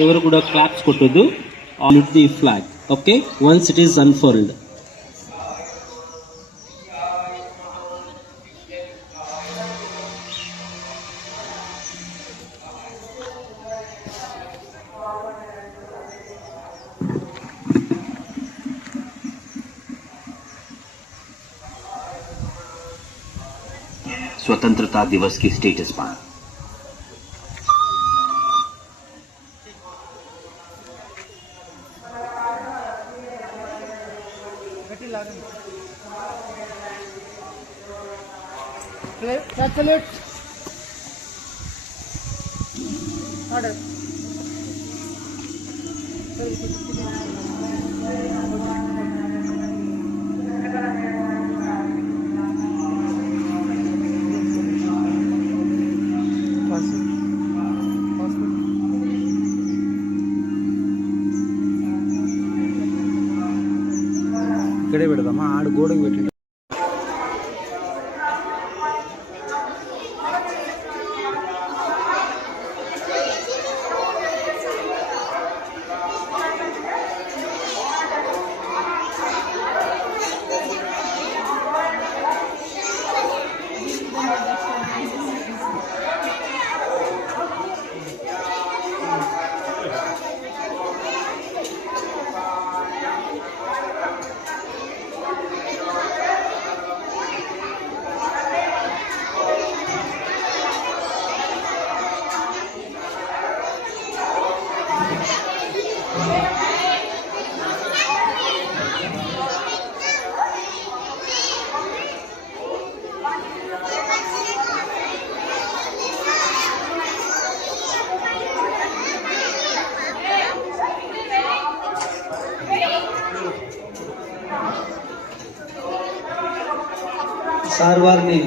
Evaru kuda claps kottudu on the flag. Okay, once it is unfurled. स्वतंत्रता दिवस की status bar. ఇక్కడే పెడదామా ఆడు గోడకు పెట్టి సార్ వారిని